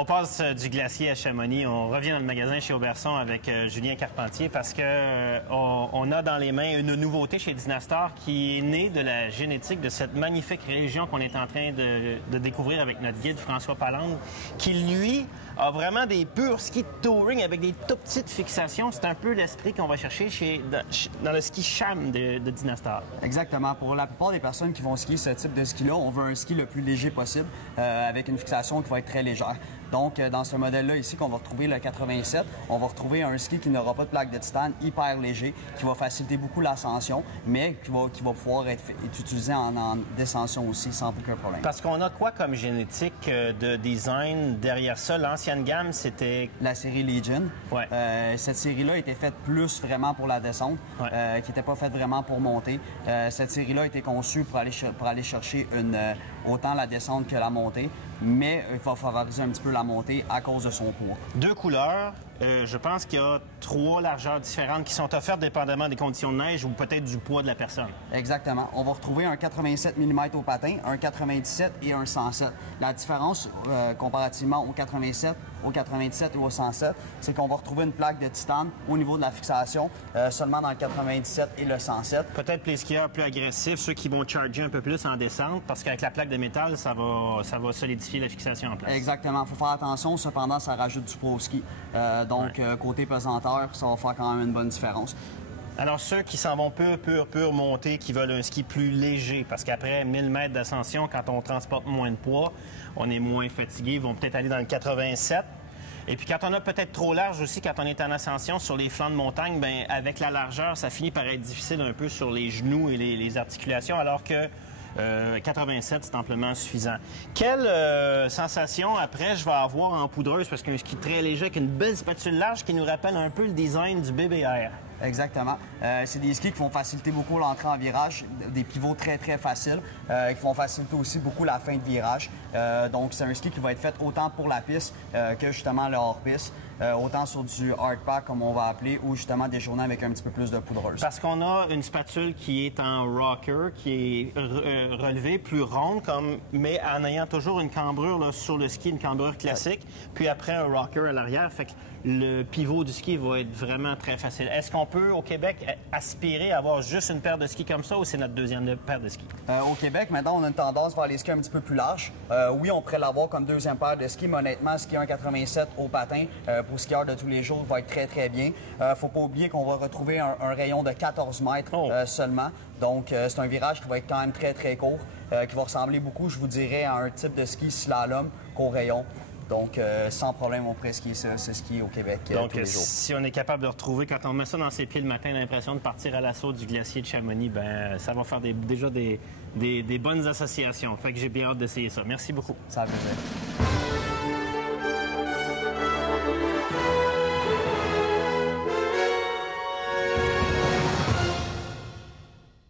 On passe du glacier à Chamonix. On revient dans le magasin chez Auberson avec Julien Carpentier parce que on a dans les mains une nouveauté chez Dynastar qui est née de la génétique de cette magnifique région qu'on est en train de découvrir avec notre guide François Palande, qui, lui, a vraiment des purs skis de touring avec des tout petites fixations. C'est un peu l'esprit qu'on va chercher dans le ski Cham de Dynastar. Exactement. Pour la plupart des personnes qui vont skier ce type de ski-là, on veut un ski le plus léger possible avec une fixation qui va être très légère. Donc, dans ce modèle-là ici, qu'on va retrouver le 87, on va retrouver un ski qui n'aura pas de plaque de titane, hyper léger, qui va faciliter beaucoup l'ascension, mais qui va pouvoir être utilisé en descension aussi sans aucun problème. Parce qu'on a quoi comme génétique de design derrière ça? L'ancienne gamme, c'était... La série Legion. Ouais. Cette série-là était faite plus vraiment pour la descente, ouais. Qui n'était pas faite vraiment pour monter. Cette série-là a été conçue pour aller chercher autant la descente que la montée, mais il va favoriser un petit peu la montée à cause de son poids. Deux couleurs. Je pense qu'il y a 3 largeurs différentes qui sont offertes dépendamment des conditions de neige ou peut-être du poids de la personne. Exactement. On va retrouver un 87 mm au patin, un 97 et un 107. La différence, comparativement au 87 et au 107, c'est qu'on va retrouver une plaque de titane au niveau de la fixation, seulement dans le 97 et le 107. Peut-être les skieurs plus agressifs, ceux qui vont charger un peu plus en descente, parce qu'avec la plaque de métal, ça va solidifier la fixation en place. Exactement. Il faut faire attention, cependant, ça rajoute du poids au ski. Donc, ouais. Côté pesanteur, ça va faire quand même une bonne différence. Alors, ceux qui s'en vont pur monter, qui veulent un ski plus léger, parce qu'après 1000 mètres d'ascension, quand on transporte moins de poids, on est moins fatigué, ils vont peut-être aller dans le 87. Et puis, quand on a peut-être trop large aussi, quand on est en ascension sur les flancs de montagne, bien, avec la largeur, ça finit par être difficile un peu sur les genoux et les articulations, alors que 87, c'est amplement suffisant. Quelle sensation, après, je vais avoir en poudreuse, parce qu'un ski très léger avec une belle spatule large qui nous rappelle un peu le design du BBR. Exactement. C'est des skis qui vont faciliter beaucoup l'entrée en virage, des pivots très, très faciles, qui vont faciliter aussi beaucoup la fin de virage. Donc, c'est un ski qui va être fait autant pour la piste que justement le hors-piste, autant sur du hardpack, comme on va appeler, ou justement des journées avec un petit peu plus de poudreuse. Parce qu'on a une spatule qui est en rocker, qui est relevée, plus ronde, mais en ayant toujours une cambrure là, sur le ski, une cambrure classique, puis après un rocker à l'arrière. Fait que le pivot du ski va être vraiment très facile. Est-ce qu'on peut, au Québec, aspirer à avoir juste une paire de skis comme ça ou c'est notre deuxième paire de skis? Au Québec, maintenant, on a une tendance vers les skis un petit peu plus larges. Oui, on pourrait l'avoir comme deuxième paire de skis, mais honnêtement, skier un 87 au patin pour skieurs de tous les jours va être très, très bien. Faut pas oublier qu'on va retrouver un rayon de 14 mètres seulement. Donc, c'est un virage qui va être quand même très, très court, qui va ressembler beaucoup, je vous dirais, à un type de ski slalom qu'au rayon. Donc, sans problème, on pourrait skier ce ski au Québec tous les jours. Si on est capable de retrouver, quand on met ça dans ses pieds le matin, l'impression de partir à l'assaut du glacier de Chamonix, ben ça va faire déjà des bonnes associations. Fait que j'ai bien hâte d'essayer ça. Merci beaucoup. Ça a plaisir.